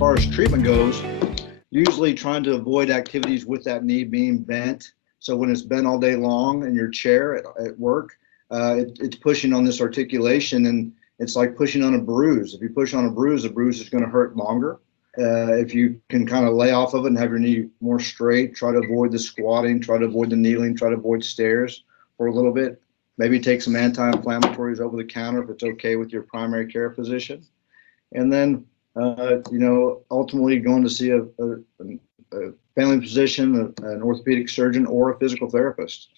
far as treatment goes, usually trying to avoid activities with that knee being bent. So when it's bent all day long in your chair at work, it's pushing on this articulation, and it's like pushing on a bruise. If you push on a bruise, the bruise is going to hurt longer. If you can kind of lay off of it and have your knee more straight, try to avoid the squatting, try to avoid the kneeling, try to avoid stairs for a little bit. Maybe take some anti-inflammatories over the counter if it's okay with your primary care physician. And then, ultimately going to see a family physician, an orthopedic surgeon, or a physical therapist,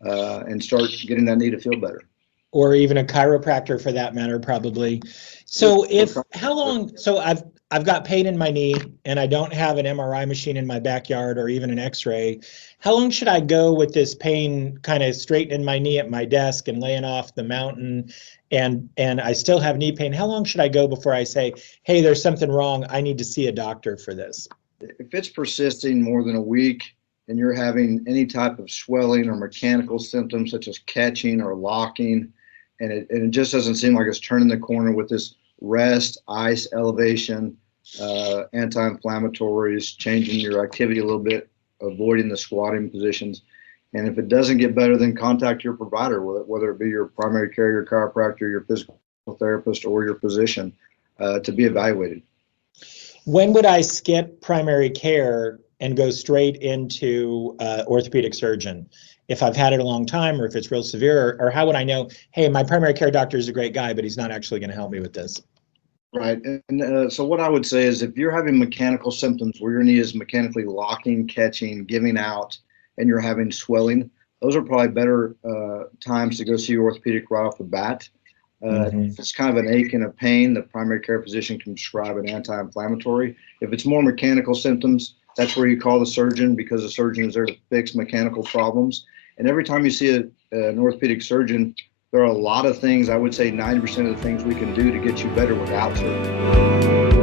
and start getting that knee to feel better. Or even a chiropractor for that matter, probably. So how long, so I've got pain in my knee and I don't have an MRI machine in my backyard or even an x-ray. How long should I go with this pain kind of straightening my knee at my desk and laying off the mountain, and I still have knee pain? How long should I go before I say, hey, there's something wrong, I need to see a doctor for this? If it's persisting more than a week and you're having any type of swelling or mechanical symptoms such as catching or locking, and it just doesn't seem like it's turning the corner with this rest, ice, elevation, anti-inflammatories, changing your activity a little bit, avoiding the squatting positions. And if it doesn't get better, then contact your provider, whether it be your primary care, your chiropractor, your physical therapist, or your physician, to be evaluated. When would I skip primary care and go straight into orthopedic surgeon? If I've had it a long time, or if it's real severe, or how would I know, hey, my primary care doctor is a great guy, but he's not actually going to help me with this? Right. And so what I would say is, if you're having mechanical symptoms where your knee is mechanically locking, catching, giving out, and you're having swelling, those are probably better times to go see your orthopedic right off the bat. If it's kind of an ache and a pain, the primary care physician can prescribe an anti-inflammatory. If it's more mechanical symptoms, that's where you call the surgeon, because the surgeon is there to fix mechanical problems. And every time you see an orthopedic surgeon, there are a lot of things, I would say 90% of the things we can do to get you better without surgery.